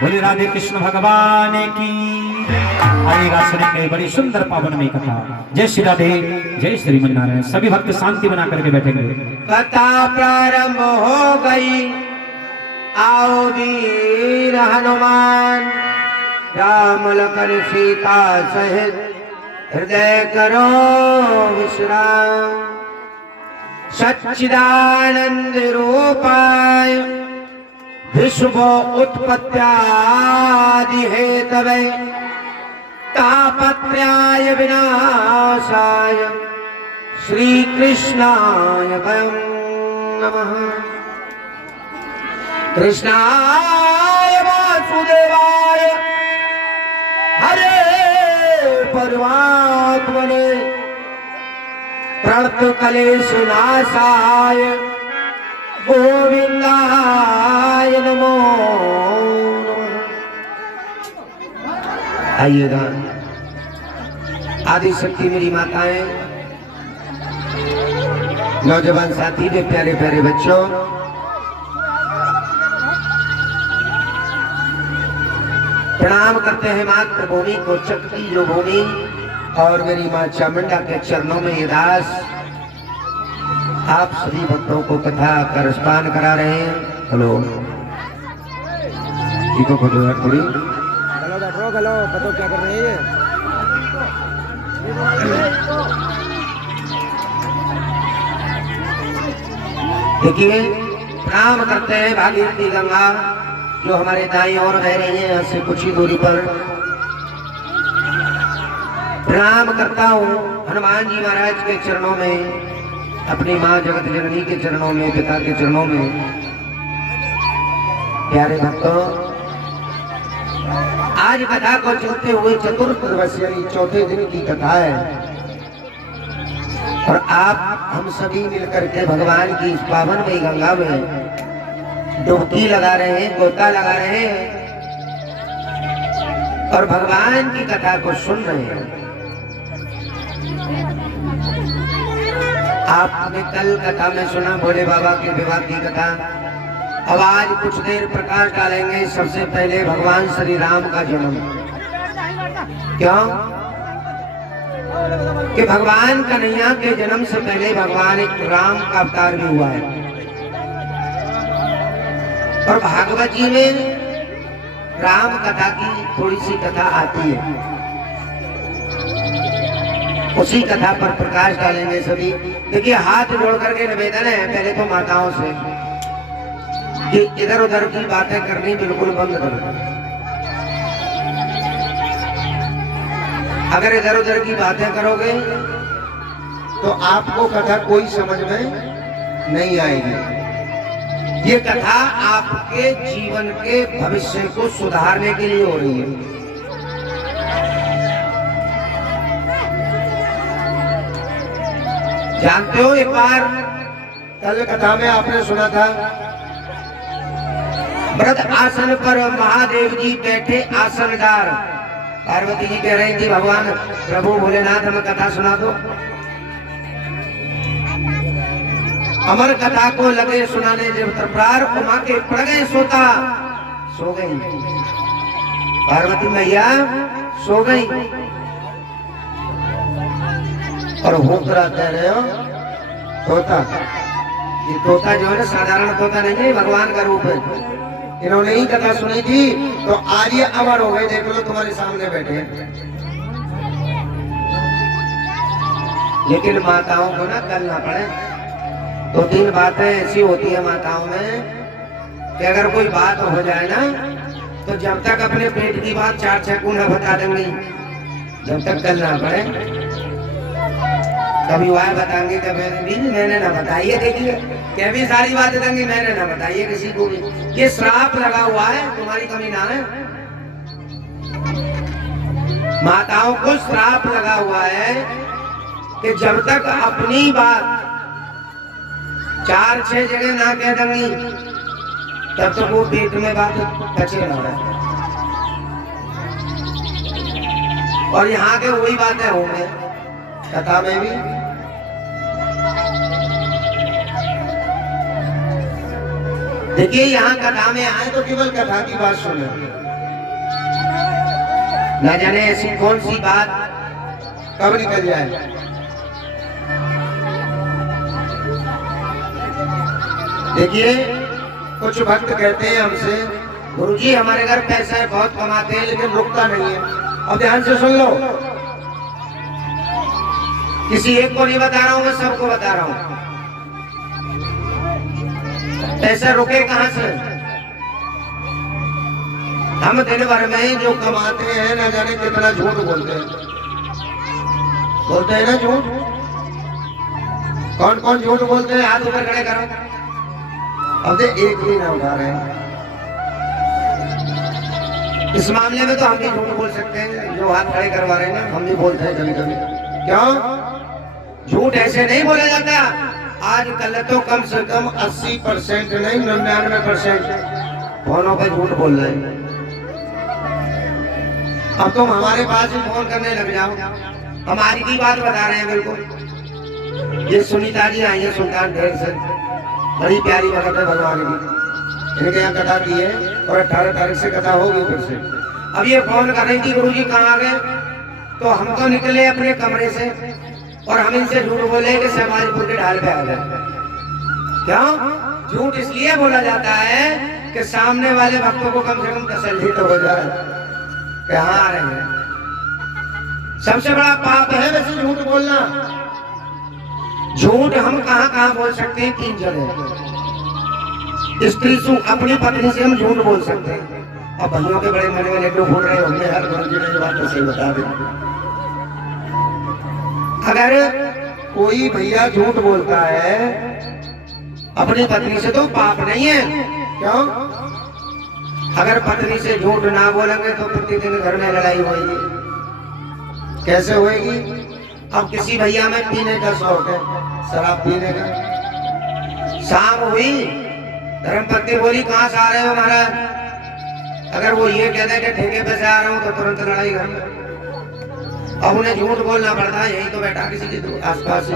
बोले राधे कृष्ण भगवान की। आएगा सुनेंगे बड़ी सुंदर पावन में कथा। जय श्री राधे, जय श्रीमन नारायण। सभी भक्त शांति बना करके बैठेंगे। कथा प्रारंभ हो गई। आओ वीर हनुमान, राम लखन सीता सहित हृदय करो विश्राम। सच्चिदानंद रूपाय विश्व उत्पत्त्यादि हेतवे तापत्रयाय विनाशाय श्री कृष्णाय वयं नमः। कृष्णाय वासुदेवाय हरे परमात्मने प्रणतक्लेश नाशाय गोविंदाय नमो नमः। आइएगा आदि शक्ति मेरी माताएं, नौजवान साथी, जो प्यारे प्यारे बच्चों, प्रणाम करते हैं मातृभूमि को, चक्की जो भूमि, और मेरी माँ चामुंडा के चरणों में ये दास आप सभी भक्तों को कथा का रसपान करा रहे हैं। हेलो ठीक हो फोटो थोड़ी हेलो बताओ क्या कर रहे हैं। देखिए, प्रणाम करते हैं भागीरथी गंगा जो हमारे दाईं ओर बह रही है, यहाँ से कुछ ही दूरी पर। प्रणाम करता हूँ हनुमान जी महाराज के चरणों में, अपनी माँ जगत जननी के चरणों में, पिता के चरणों में। प्यारे भक्तों, आज कथा को चलते हुए चतुर्थ दिवस यानी चौथे दिन की कथा है, और आप हम सभी मिलकर के भगवान की इस पावन में गंगा में डुबकी लगा रहे हैं, गोता लगा रहे हैं, और भगवान की कथा को सुन रहे हैं। आपने कल कथा में सुना भोले बाबा के विवाह की कथा। अब आज कुछ देर प्रकाश डालेंगे सबसे पहले भगवान श्री राम का जन्म। क्यों कि भगवान कन्हैया के जन्म से पहले भगवान एक राम का अवतार भी हुआ है, और भागवत जी में राम कथा की थोड़ी सी कथा आती है, उसी कथा पर प्रकाश डालेंगे सभी। देखिए, हाथ जोड़ करके निवेदन है पहले तो माताओं से कि इधर उधर की बातें करनी बिल्कुल बंद करो। अगर इधर उधर की बातें करोगे तो आपको कथा कोई समझ में नहीं आएगी। ये कथा आपके जीवन के भविष्य को सुधारने के लिए हो रही है। जानते हो, एक बार कल कथा में आपने सुना था, व्रत आसन पर महादेव जी बैठे आसनदार। पार्वती जी कह रही थी, भगवान प्रभु भोलेनाथ हमें कथा सुना दो। अमर कथा को लगे सुनाने जब तरपार, उमा के पड़ गए सोता, सो गई पार्वती मैया, सो गई। और होकरा कह रहे हो तोता। ये तोता जो है ना, साधारण तोता नहीं है, भगवान का रूप है। इन्होंने ही कथा सुनी थी तो आज ये अमर हो गए। देख लो, तुम्हारे सामने बैठे। लेकिन माताओं को ना करना पड़े। तो तीन बातें ऐसी होती है माताओं में कि अगर कोई बात हो जाए ना, तो जब तक अपने पेट की बात चार छह न बता देंगी, जब तक करना पड़े। कभी वह बताएंगे कि मैंने ना बताइए। देखिए, क्या भी सारी बातें देंगी, मैंने ना बताइए किसी को भी। ये श्राप लगा हुआ है, तुम्हारी कमी ना है। माताओं को श्राप लगा हुआ है कि जब तक अपनी बात चार छह जगह ना कह देंगी, तब तक वो पेट में बात बचे ना रहे। और यहाँ के वही बातें होंगे कथा में भी। देखिए, यहाँ कथा में आए तो केवल कथा की बात सुने, न जाने ऐसी कौन सी बात कब निकल जाए। देखिए कुछ भक्त कहते हैं हमसे, गुरुजी हमारे घर पैसा है, बहुत कमाते हैं लेकिन रुकता नहीं है। अब ध्यान से सुन लो, किसी एक को नहीं बता रहा हूं, मैं सबको बता रहा हूं। पैसा रुके कहां से? हम दिन भर में जो कमाते हैं न जाने कितना झूठ बोलते हैं। बोलते हैं ना झूठ? कौन कौन झूठ बोलते हैं? हाथ ऊपर खड़े करो। अब दे एक भी ना उठा रहे हैं। इस मामले में तो हम भी झूठ बोल सकते हैं, जो हाथ खड़े करवा रहे हैं ना, हम भी बोलते हैं कभी कभी। क्यों? झूठ ऐसे नहीं बोला जाता। आजकल तो कम से कम 80% नहीं 99% फोनों पे झूठ बोल रहे हैं। अब तुम हमारे पास ही फोन करने लग जाओ, हम आज की बात बता रहे हैं बिल्कुल। ये सुनीता जी आई है सुल्तान ढेर से, बड़ी प्यारी भगत है भगवान की, इनके यहाँ कथा की है और 18 तारीख से कथा होगी फिर से। अब ये फोन कर रही थी, गुरुजी कहाँ आ गए? तो हम तो निकले अपने कमरे से और हम इनसे झूठ बोले कि समाजपुर के ढाल पे आ गए। क्यों? झूठ इसलिए बोला जाता है कि सामने वाले भक्तों को कम से कम तसल्ली तो हो जाए कि हाँ आ रहे हैं। सबसे बड़ा पाप है वैसे झूठ बोलना। झूठ हम कहाँ कहाँ बोल सकते हैं? 3 जगह। स्त्री से, अपनी पत्नी से हम झूठ बोल सकते हैं। अब भाइयों के बड़े मन में लड्डू फूट रहे होंगे, हर गुरुजी ने ये बात तो सही बता दी। अगर कोई भैया झूठ बोलता है अपनी पत्नी से तो पाप नहीं है। क्यों? अगर पत्नी से झूठ ना बोलेंगे तो प्रतिदिन घर में लड़ाई होगी। कैसे होगी? अब किसी भैया में पीने का शौक है, शराब पीने का। शाम हुई, धर्मपत्नी बोली कहाँ से आ रहे हो महाराज? अगर वो ये कहते हैं कि ठेके पे से आ रहा हूँ तो तुरंत लड़ाई घर में। अब उन्हें झूठ बोलना पड़ता है, यही तो बैठा किसी के आसपास ही।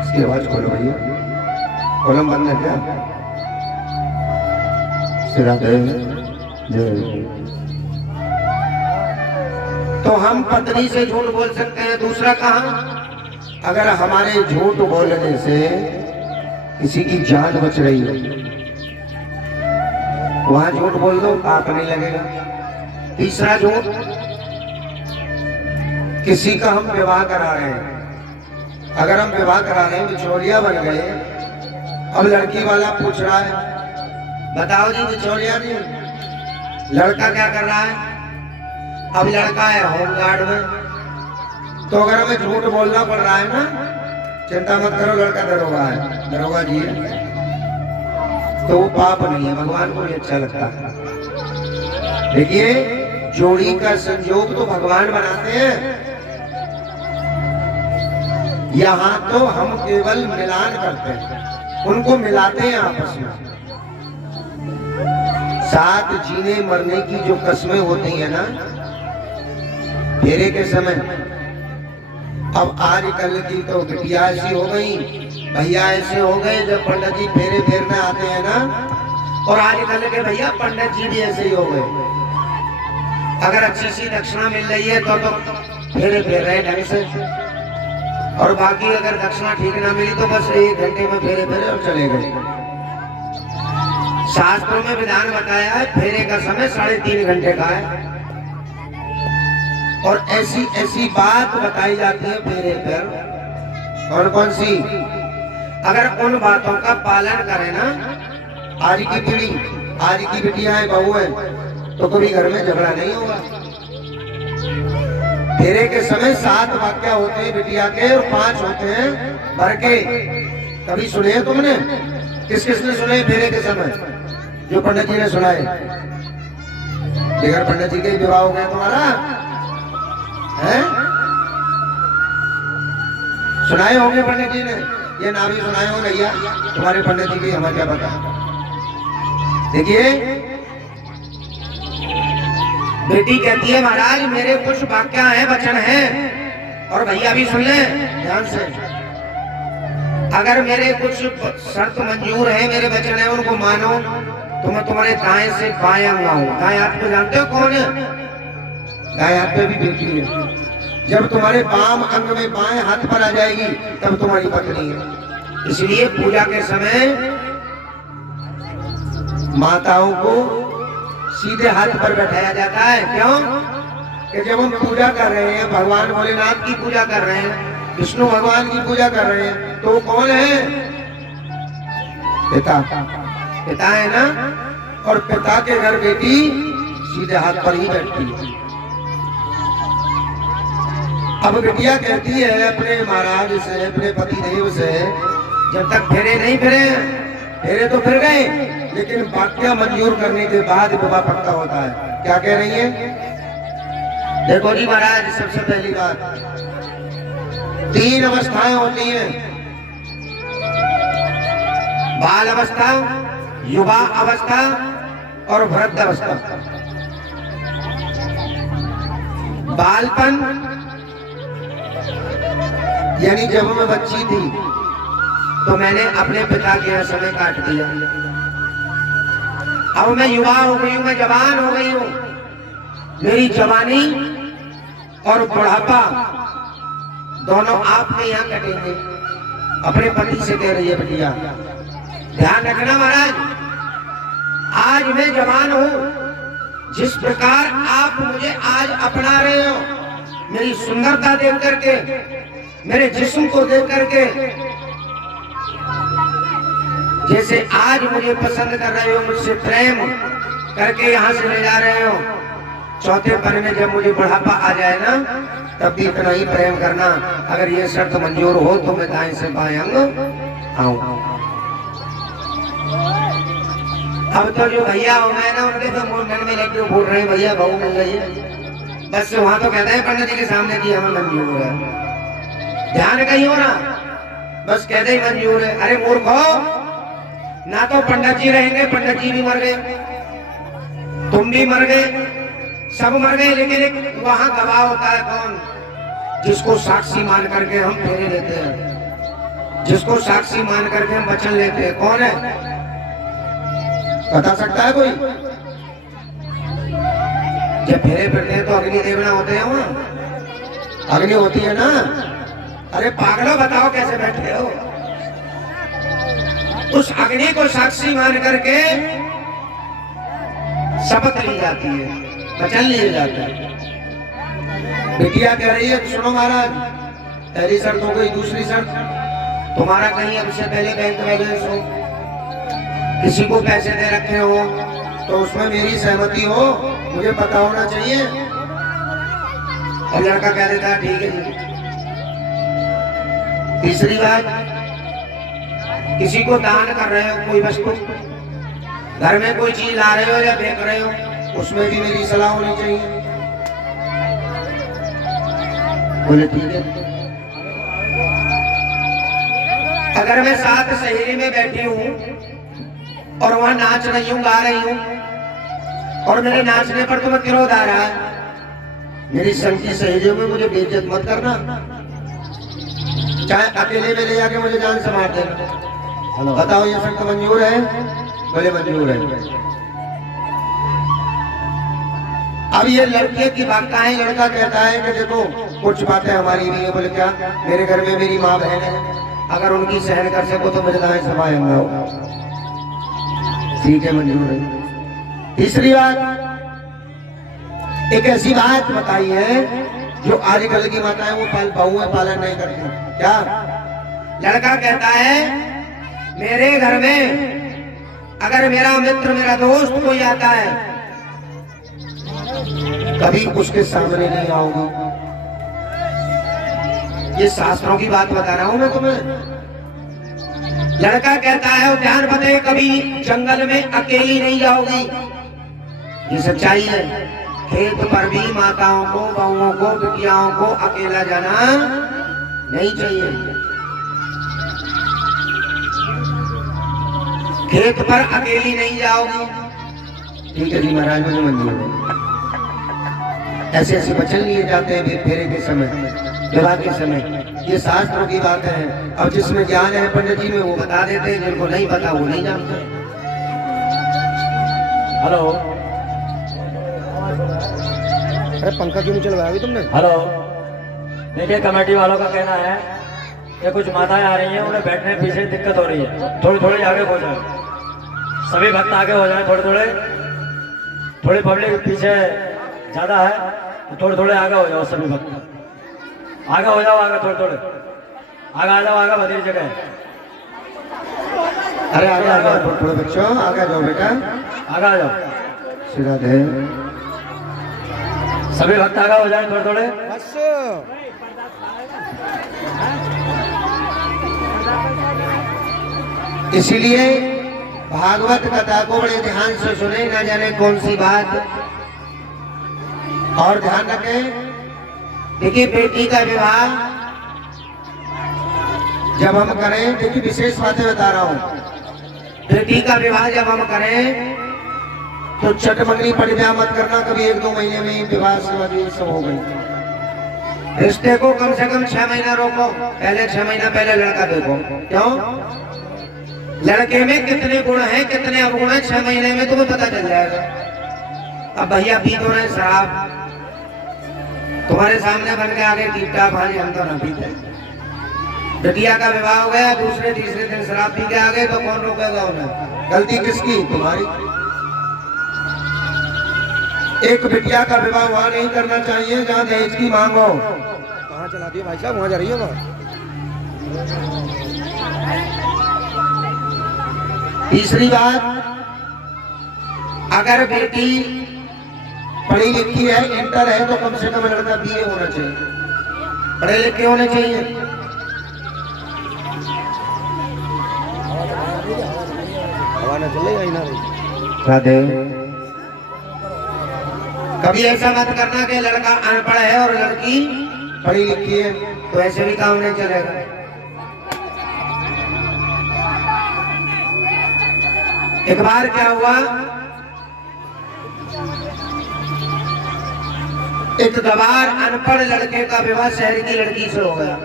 इसकी आवाज खोलो भैया, कॉलम बंद है क्या? तो हम पत्नी से झूठ बोल सकते हैं। दूसरा कहाँ? अगर हमारे झूठ बोलने से किसी की जान बच रही है, वहां झूठ बोल दो, पाप नहीं लगेगा। तीसरा झूठ, किसी का हम विवाह करा रहे हैं। अगर हम विवाह करा रहे हैं, बिचौलिया बन गए, अब लड़की वाला पूछ रहा है, बताओ जी बिचौलिया जी लड़का क्या कर रहा है? अब लड़का है होमगार्ड में। तो अगर हमें झूठ बोलना पड़ रहा है ना, चिंता मत करो, लड़का दरोगा है, दरोगा जी है, तो वो पाप नहीं है, भगवान को भी अच्छा लगता है। देखिए जोड़ी का संयोग तो भगवान बनाते हैं, यहाँ तो हम केवल मिलान करते हैं, उनको मिलाते हैं आपस में। साथ जीने मरने की जो कस्में होती है ना फेरे के समय, अब आजकल की तो बिटिया ऐसी हो गई, भैया ऐसे हो गए, जब पंडित जी फेरे फेरने आते हैं ना, और आजकल के भैया पंडित जी भी ऐसे ही हो गए। अगर अच्छी सी दक्षिणा मिल रही है तो फेरे फेर रहे ढंग से, और बाकी अगर दक्षिणा ठीक ना मिली तो बस 1 घंटे में फेरे फेरे और चले गए। शास्त्रों में विधान बताया है फेरे का समय 3.5 घंटे का है, और ऐसी ऐसी बात बताई जाती है फेरे पर। कौन कौन सी? अगर उन बातों का पालन करें ना, आज की पीढ़ी, आज की बिटिया है, बहू है, तो कभी घर में झगड़ा नहीं होगा। फेरे के समय 7 वाक्य होते हैं बिटिया के और 5 होते हैं भर के। कभी सुने तुमने? किस किसने सुने फेरे के समय? जो पंडित जी ने सुनाए। बगैर पंडित जी के विवाह हो गया तुम्हारा है? सुनाए होंगे पंडित जी ने, ये ना भी सुनाए हो भैया तुम्हारे पंडित जी की, हमें क्या पता। देखिए बेटी कहती है महाराज मेरे कुछ वाक्य हैं, वचन हैं, और भैया भी सुन ले ध्यान से। अगर मेरे कुछ शर्त मंजूर है, मेरे वचन है, उनको मानो तो मैं तुम्हारे दाएं से बाएं अंग आऊं। दाएं हाथ पे जानते हो कौन है? दाएं हाथ पे भी बेटी है। जब तुम्हारे बाम अंग में बाएं हाथ पर आ जाएगी तब तुम्हारी पत्नी है। इसलिए पूजा के समय माताओं को सीधे हाथ पर बैठाया जाता है। क्यों? कि जब हम पूजा कर रहे हैं, भगवान भोलेनाथ की पूजा कर रहे हैं, विष्णु भगवान की पूजा कर रहे हैं, तो वो कौन है? पिता। पिता है ना, और पिता के घर बेटी सीधे हाथ पर ही बैठती है। अब बिटिया कहती है अपने महाराज से, अपने पति देव से, जब तक फेरे नहीं फिरे, फेरे तो फिर गए, लेकिन वाक्य मंजूर करने के बाद विवाह पक्का होता है। क्या कह रही है? देखो जी महाराज, सबसे पहली बात, 3 अवस्थाएं होती हैं, बाल अवस्था, युवा अवस्था और वृद्ध अवस्था। बालपन यानी जब मैं बच्ची थी तो मैंने अपने पिता के यहाँ समय काट दिया। अब मैं युवा हो गई हूं, मैं जवान हो गई हूं। मेरी जवानी और बुढ़ापा दोनों आपके यहाँ कटेंगे। अपने पति से कह रही है बिटिया, ध्यान रखना महाराज, आज मैं जवान हूं, जिस प्रकार आप मुझे आज अपना रहे हो, मेरी सुंदरता देख करके, मेरे जिस्म को देख करके, जैसे आज मुझे पसंद कर रहे हो, मुझसे प्रेम करके यहाँ से ले जा रहे हो, चौथे पन में जब मुझे बुढ़ापा आ जाए ना, तब भी इतना ही प्रेम करना। अगर ये शर्त मंजूर हो तो मैं दाएं से बाएं अंग आऊं। अब तो जो भैया हो मैं ना, उनके तो मुंडन में लेके बोल रहे हैं भैया बहू मिल गई है, बस वहां तो कहते हैं पंडित जी के सामने की हमें मंजूर है। ध्यान कहीं हो ना, बस कहते ही मंजूर है। अरे मूर्खो, ना तो पंडित जी रहेंगे, पंडित जी भी मर गए, तुम भी मर गए, सब मर गए, लेकिन एक वहां गवाह होता है। कौन? जिसको साक्षी मान करके हम फेरे लेते हैं, जिसको साक्षी मान करके हम वचन लेते हैं। कौन है? बता सकता है कोई? जब फेरे फिरते हैं तो अग्नि देवना होते हैं, वहां अग्नि होती है ना। अरे पागलो, बताओ कैसे बैठे हो? उस अग्नि को साक्षी मान करके शपथ ली जाती है, वचन लिए जाते हैं। बिटिया कह रही है, सुनो महाराज, पहली शर्त हो गई। दूसरी शर्त, तुम्हारा कहीं अब से पहले बैंक बैलेंस हो, किसी को पैसे दे रखे हो, तो उसमें मेरी सहमति हो, मुझे पता होना चाहिए। और लड़का कह देता है ठीक है जी। तीसरी बात, किसी को दान कर रहे हो कोई वस्तु, घर में कोई चीज ला रहे हो या फेंक रहे हो, उसमें भी मेरी सलाह होनी चाहिए। बोले ठीक है। अगर मैं साथ सहेली में बैठी हूं और वहां नाच रही हूं, गा रही हूं, और मेरे नाचने पर तुम्हें क्रोध आ रहा है, मेरी संगी सहेलियों में मुझे बेइज्जत मत करना, चाहे अकेले में ले जाके मुझे जान से मार देना। बताओ ये शर्त मंजूर है? बोले मंजूर है। अब ये लड़के की बात का है। लड़का कहता है कि देखो कुछ बातें हमारी भी है। बोले क्या? मेरे घर में मेरी माँ बहन है, अगर उनकी सहन कर सको तो मुझे दाएं से बाएं अंग आओ। ठीक है, मंजूर है। तीसरी बात, एक ऐसी बात बताई है जो आजकल की माताएं वो बहुएं पालन नहीं करती। क्या? लड़का कहता है मेरे घर में अगर मेरा मित्र, मेरा दोस्त कोई आता है, कभी उसके सामने नहीं आओगी। ये शास्त्रों की बात बता रहा हूं मैं तुम्हें। लड़का कहता है ध्यान बते, कभी जंगल में अकेली नहीं जाओगी। ये सच्चाई है। खेत पर भी माताओं को, बहुओं को, बिटियाओं को अकेला जाना नहीं चाहिए। खेत पर अकेली नहीं जाओगी। ठीक है जी महाराज, मुझे मंजूर है। ऐसे ऐसे वचन लिए जाते हैं फेरे के समय, विवाह के समय। ये शास्त्रों की बात है। अब जिसमें ज्ञान है पंडित जी में वो बता देते हैं, जिनको नहीं पता वो नहीं जानते। हेलो अरे पंखा क्यों नहीं चलवाया अभी तुमने? हेलो। देखिए कमेटी वालों का कहना है कि कुछ माताएं आ रही हैं, उन्हें बैठने पीछे दिक्कत हो रही है, थोड़ी थोड़ी आगे हो जाए, सभी भक्त आगे हो जाए, थोड़े थोड़े, थोड़ी पब्लिक पीछे ज्यादा है, तो थोड़े थोड़े आगे हो जाओ, सभी भक्त आगे हो जाओ, आगे थोड़े थोड़े आगे आ जाओ, आगे बदली जगह है। अरे आगे आ जाओ थोड़े बच्चों, आगे आ जाओ बेटा, आगे आ जाओ, सीधा दे। सभी भक्त आगे हो जाए, थोड़े थोड़े। बस इसीलिए भागवत कथा को बड़े ध्यान से सुने, न जाने कौन सी बात। और ध्यान रखें, देखिए बेटी का विवाह जब हम करें, देखिए विशेष बातें बता रहा हूं, बेटी का विवाह जब हम करें तो चटमंगनी पड़ गया मत करना, कभी 1-2 महीने में ही विवाह शादी सब हो गई। रिश्ते को कम से कम 6 महीना रोको, पहले 6 महीना पहले लड़का देखो। क्यों? लड़के में कितने गुण हैं, कितने अवगुण हैं, 6 महीने में तुम्हें पता चल जाएगा। अब भैया पी तो रहे शराब, तुम्हारे सामने बन के आगे टीप टाप, हाँ जी हम तो ना पीते। बेटिया का विवाह हो गया, दूसरे तीसरे दिन शराब पी के आ गए, तो कौन रोकेगा उन्हें? गलती किसकी? तुम्हारी। एक बिटिया का विवाह वहां नहीं करना चाहिए जहां दहेज की मांग हो। कहाँ चलाती है भाई साहब, वहाँ जा रही हो वहाँ? तीसरी बात, अगर बेटी पढ़ी लिखी है, इंटर है, तो कम से कम लड़का बीए होना चाहिए, पढ़े लिखे होने चाहिए। हवा ना चले या ना रही। राधे। कभी ऐसा मत करना कि लड़का अनपढ़ है और लड़की पढ़ी लिखी है, तो ऐसे भी काम नहीं चलेगा। एक बार क्या हुआ, एक गवार अनपढ़ लड़के का विवाह शहर की लड़की से हो गया।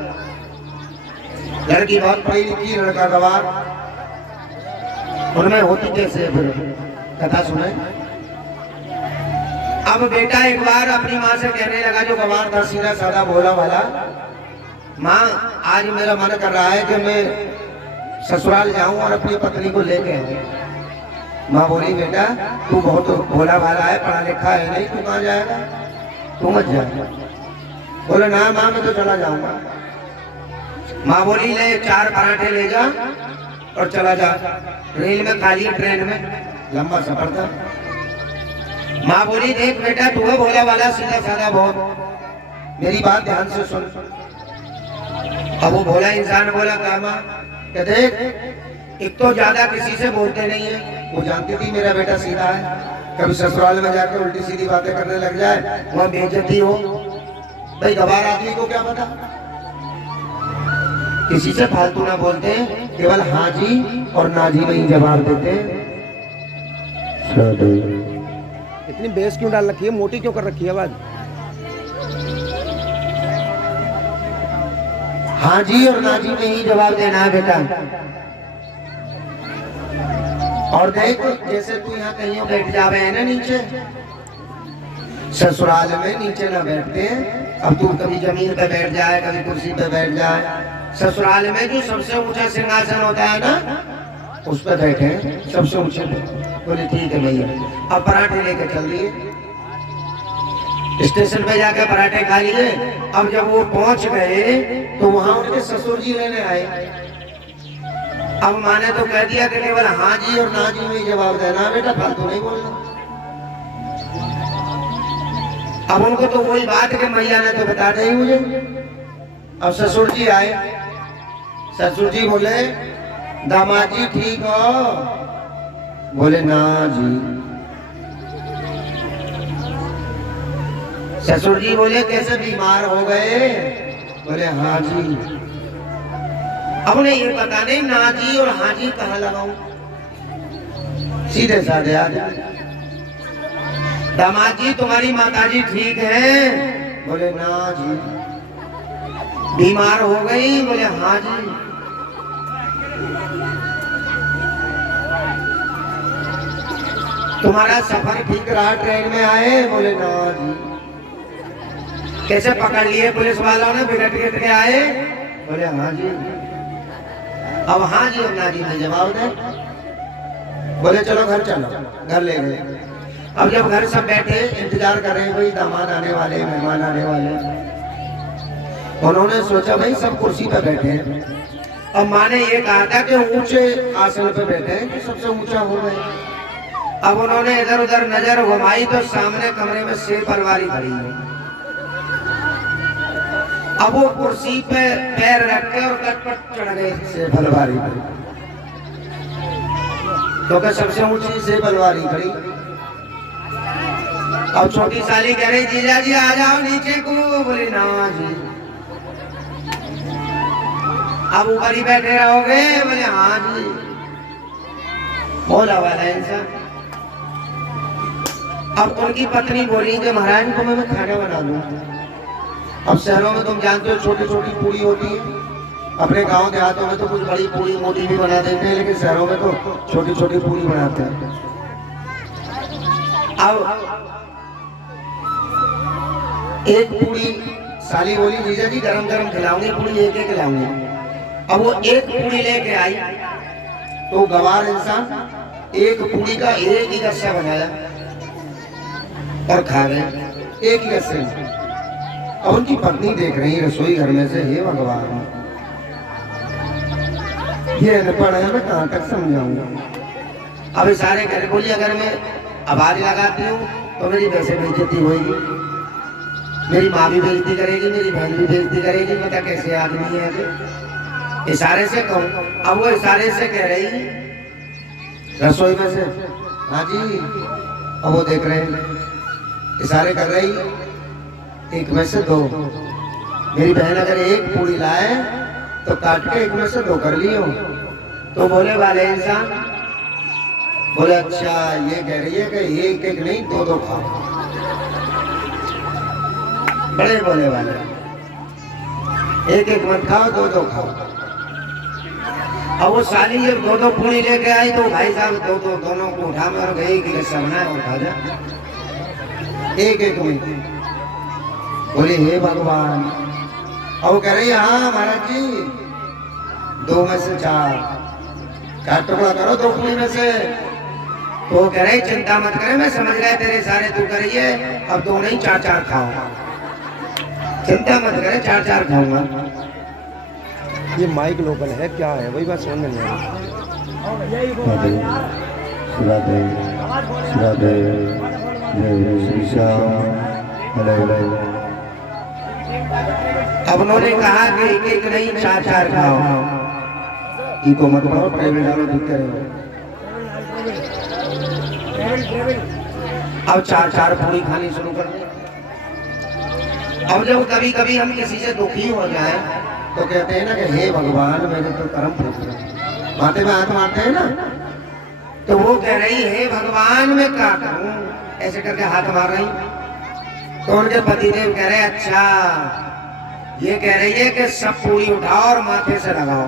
लड़की बहुत पढ़ी लिखी, लड़का गवार। उनमें होती कैसे फिर कथा सुने। अब बेटा एक बार अपनी माँ से कहने लगा, जो गवार था सीधा साधा भोला वाला, माँ आज मेरा मन कर रहा है कि मैं ससुराल जाऊं और अपनी पत्नी को लेके आऊं। माँ बोली, बेटा तू बहुत भोला भाला है, पढ़ा लिखा है नहीं, तू कहाँ जाएगा, तू मत जा। बोले ना माँ मैं तो चला जाऊंगा। माँ बोली, ले 4 पराठे ले जा और चला जा। रेल में खाली, ट्रेन में लंबा सफर था। माँ बोली, देख बेटा तू है भोला वाला, सीधा साधा बहुत, मेरी बात ध्यान से सुन। अब वो भोला इंसान बोला, क्या माँ? क्या देख, एक तो ज्यादा किसी से बोलते नहीं है, वो जानती थी मेरा बेटा सीधा है, कभी ससुराल में जाकर उल्टी सीधी बातें करने लग जाए, वह बेइज्जती हो। भाई गवार आदमी को क्या पता, किसी से फालतू ना बोलते, केवल हाँ जी और ना जी में ही जवाब देते। इतनी बेस क्यों डाल रखी है, मोटी क्यों कर रखी है आवाज? हाँ जी और ना जी में ही जवाब देना है बेटा। और देख, जैसे तू यहाँ कहीं बैठ जावे है ना नीचे, ससुराल में नीचे ना बैठते हैं। अब तू कभी जमीन पे बैठ जाए, कभी कुर्सी पे बैठ जाए, ससुराल में जो सबसे ऊंचा सिंहासन होता है ना, उस पर बैठे सबसे ऊंचे पे। बोले ठीक है भैया। अब पराठे लेके चल दिए, स्टेशन पे जाकर पराठे खा लिए। अब जब वो पहुंच गए तो वहां उनके ससुर जी रहने आए। अब माँ ने तो कह दिया कि केवल हाँ जी और ना जी में जवाब देना बेटा, फालतू नहीं बोलना। अब उनको तो वही बात कि मैया ने तो बता दी मुझे। अब ससुर जी आए, ससुर जी बोले, दामाद जी ठीक हो? बोले ना जी। ससुर जी बोले, कैसे बीमार हो गए? बोले हाँ जी। अब उन्हें ये पता नहीं ना जी और हाँ जी कहाँ लगाऊं, सीधे साधे आदमी। दामाद जी तुम्हारी माता जी ठीक है? बोले ना जी। बीमार हो गई? बोले हाँ जी। तुम्हारा सफर ठीक रहा ट्रेन में आए? बोले ना जी। कैसे पकड़ लिए पुलिस वालों ने, बिगड़ गिट के आए? बोले हाँ जी। अब हाँ जी और ना जी में जवाब दे। बोले चलो घर चलो, घर ले गए। अब जब घर सब बैठे इंतजार कर रहे हैं, भाई दामाद आने वाले, मेहमान आने वाले, उन्होंने सोचा भाई सब कुर्सी पे बैठे हैं। अब माँ ने ये कहा था कि ऊंचे आसन पे बैठे हैं कि सबसे ऊंचा हो गए। अब उन्होंने इधर उधर नजर घुमाई तो सामने कमरे में शेर परवारी खड़ी है। अब वो कुर्सी पे पैर रख के और कटपट चढ़ गए शेर परवारी पर, क्योंकि सबसे ऊंची शेर परवारी खड़ी। अब छोटी साली कह रही जीजा जी आ जाओ नीचे को। बोली ना जी। अब ऊपर ही बैठे रहोगे? बोले हाँ जी। बोला वाला इंसान। अब उनकी पत्नी बोली कि महाराज को मैं खाना बना दूं। अब शहरों में तुम जानते हो छोटी छोटी पूरी होती है, अपने गांव देहातों में तो कुछ बड़ी पूरी मोटी भी बना देते हैं, लेकिन शहरों में तो छोटी छोटी पूरी बनाते हैं। अब एक पूरी साली बोली जीजा जी गरम गरम खिलाऊंगी, पूरी एक एक खिलाऊंगी। अब वो एक पूरी लेके आई तो गवार इंसान एक पूरी का एक ही गस्सा बनाया और खा गए एक ही गस्से में। अब उनकी पत्नी देख रही रसोई घर में से, हे भगवान ये अनपढ़ है, मैं कहाँ तक समझाऊंगा। अब इशारे करे बोली अगर मैं आवाज लगाती हूँ तो मेरी वैसे बेइज्जती होगी, मेरी माँ भी बेइज्जती करेगी, मेरी बहन भी बेइज्जती करेगी, पता कैसे आदमी है। इशारे से कहूँ। अब वो इशारे से कह रही रसोई में से, हाँ जी। अब वो देख रहे हैं इशारे कर रही, एक में से दो। मेरी बहन अगर एक पूरी लाए तो काट के एक में से दो कर लियो। तो बोले वाले इंसान बोले अच्छा ये कह रही है कि एक एक नहीं दो दो खाओ। बड़े बोले वाले एक एक मत खाओ, दो दो खाओ। अब वो साली जब दो दो पूरी लेके आई तो भाई साहब दो दो दोनों को उठा में और गई कि बनाए और खा जा एक एक में। बोले हे भगवान। अब वो कह रही हाँ महाराज जी दो में से चार टुकड़ा करो दो पूरी में से। तो वो कह रही चिंता मत करे, मैं समझ गया तेरे सारे तू करिए, अब दो नहीं चार चार खाओ। चिंता मत करे चार चार खाऊंगा। ये माइक लोकल है क्या है, वही बात समझ में नहीं आ रही। अब उन्होंने कहा कि एक एक नहीं चार चार खाओ। इको मत पढ़ो, प्राइवेट में दिखते रहो। अब चार चार पूरी खानी शुरू कर दी। अब जब कभी कभी हम किसी से दुखी हो जाए तो कहते हैं ना कि हे भगवान मेरे तो कर्म फंस गए, माथे में हाथ मारते हैं ना। तो वो कह रही हे भगवान मैं क्या करूं, ऐसे करके हाथ मार रही। तो उनके पतिदेव कह रहे अच्छा ये कह रही है कि सब पूरी उठाओ और माथे से लगाओ।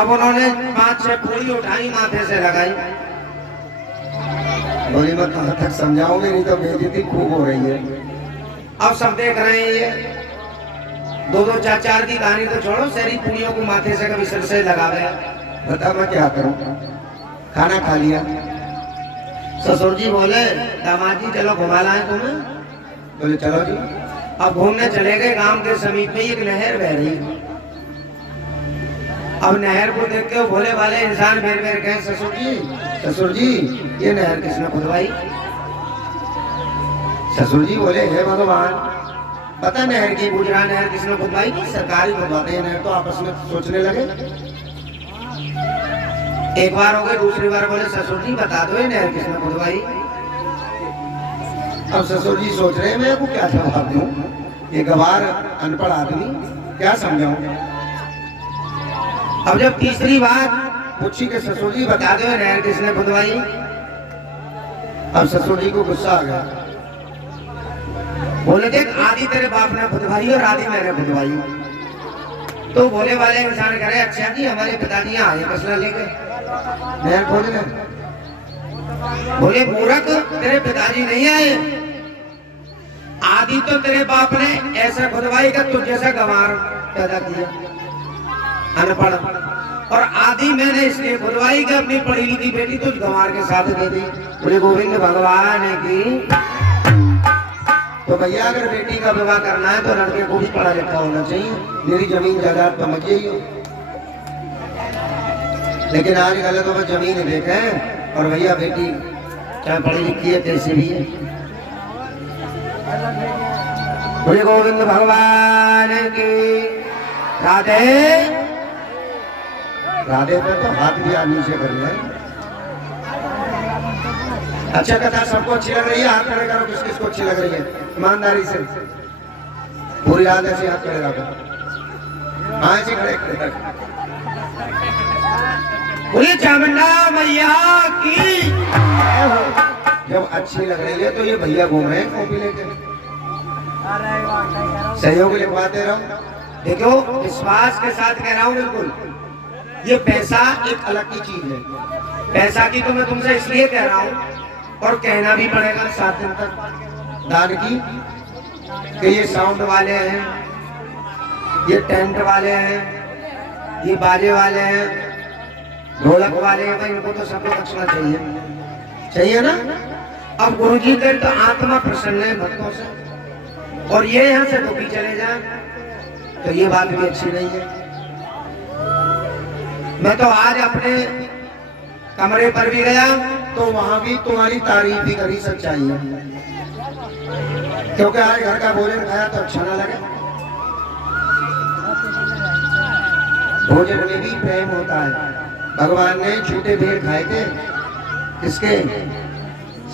अब उन्होंने 5-6 पूरी उठाई, माथे से लगाई। बोली मैं कहाँ तक समझाऊं, मेरी तो बेइज्जती खूब हो रही है। अब सब देख रहे हैं ये दो दो चार चार की कहानी तो छोड़ो, सारी पूरियों को माथे से कभी सिर से लगा गया। बता मैं क्या करूं। खाना खा लिया। ससुर जी बोले दामाद जी चलो घुमा लाए तुम्हें। बोले चलो जी। अब घूमने चले गए। गांव के समीप में एक नहर बह रही। अब नहर को देख के भोले वाले इंसान बेर बेर कहे ससुर जी ये नहर किसने खुदवाई। ससुर जी बोले हे भगवान पता नहर की गुजरा नहर किसने खुदवाई। सरकारी खुदवाते हैं नहर। तो आपस में सोचने लगे। एक बार हो गए, दूसरी बार बोले ससुर जी बता दो ये नहर किसने खुदवाई। अब ससुर जी सोच रहे हैं मैं को क्या जवाब दूं, ये गवार अनपढ़ आदमी क्या समझाऊं। अब जब तीसरी बार पूछी कि ससुर जी बता दो नहर किसने खुदवाई। अब ससुर जी को गुस्सा आ गया। बोले देख आधी तेरे बाप ने खुदवाई और आधी मैंने खुदवाई। तो भोले वाले इंसान करे अच्छा जी हमारे पिताजी यहाँ आए कसला लेके नहर खोदने। बोले मूर्ख तेरे पिताजी नहीं आए, आदि तो तेरे बाप ने ऐसा खुदवाई का तुझ जैसा गंवार पैदा किया अनपढ़, और आदि मैंने इसलिए खुदवाई कि अपनी पढ़ी लिखी बेटी तुझ गंवार के साथ दे दी। बोले गोविंद भगवान की। तो भैया अगर बेटी का विवाह करना है तो लड़के को भी पढ़ा लिखा होना चाहिए, मेरी जमीन जायदाद तो मत ही हो। लेकिन आज गलत तो जमीन देखे और भैया बेटी चाहे पढ़ी लिखी है कैसे भी है। बोले गोविंद भगवान की। राधे राधे पे तो हाथ भी आदमी से कर रहे हैं। अच्छा कथा सबको अच्छी लग रही है, हाथ खड़े करो किस किस को अच्छी लग रही है ईमानदारी से, पूरी आदत से हाथ खड़े रखो। हाँ ऐसे खड़े खड़े बोलिए चामुंडा मैया की। जब अच्छी लग रही है तो ये भैया घूम रहे हैं कॉपी लेके, सहयोग लिखवाते रहो। देखो विश्वास के साथ कह रहा हूँ बिल्कुल, ये पैसा एक अलग की चीज है। पैसा की तो मैं तुमसे इसलिए कह रहा हूँ और कहना भी पड़ेगा 7 दिन तक दान की कि ये साउंड वाले हैं, ये टेंट वाले हैं, ये बाजे वाले हैं, ढोलक वाले हैं, भाई इनको तो सबको दक्षिणा चाहिए, चाहिए ना। अब गुरुजी के तो आत्मा प्रसन्न है भक्तों से, और ये यहाँ से दुखी चले जाए तो ये बात भी अच्छी नहीं है। मैं तो आज अपने कमरे पर भी गया तो वहां भी तुम्हारी तारीफ भी करी सच्चाई है, क्योंकि आज घर का भोजन खाया तो अच्छा ना लगे। भोजन में भी प्रेम होता है। भगवान ने छोटे भेड़ खाए थे, किसके?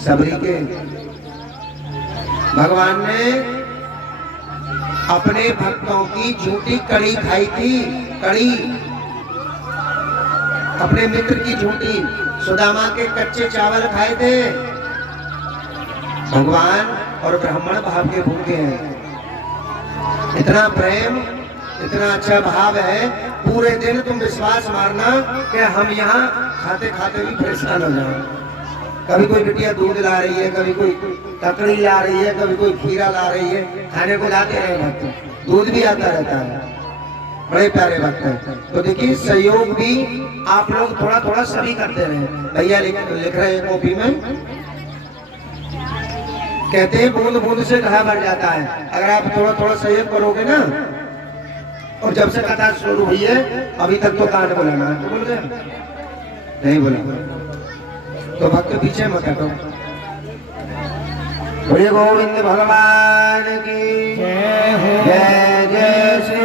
सबरी के। भगवान ने अपने भक्तों की झूठी कड़ी खाई थी, कड़ी अपने मित्र की झूठी। सुदामा के कच्चे चावल खाए थे। भगवान और ब्राह्मण भाव के भूखे हैं। इतना प्रेम, इतना अच्छा भाव है, पूरे दिन तुम विश्वास मारना कि हम यहाँ खाते खाते भी परेशान हो जाओ। कभी कोई बिटिया दूध ला रही है, कभी कोई ककड़ी ला रही है, कभी कोई खीरा ला रही है, खाने को लाते रहे भक्त, दूध भी आता रहता है। बड़े प्यारे भक्त हैं। तो देखिए सहयोग भी आप लोग थोड़ा थोड़ा सभी करते रहे। भैया लिख रहे हैं कॉपी में, कहते हैं बूंद बूंद से घड़ा भर जाता है। अगर आप थोड़ा थोड़ा सहयोग करोगे ना, और जब से कथा शुरू हुई है अभी तक तो कान बोलाना है, तो बोल रहे नहीं बोला तो भक्त पीछे मत हटो। बोलिए गोविंद भगवान की जय जय श्री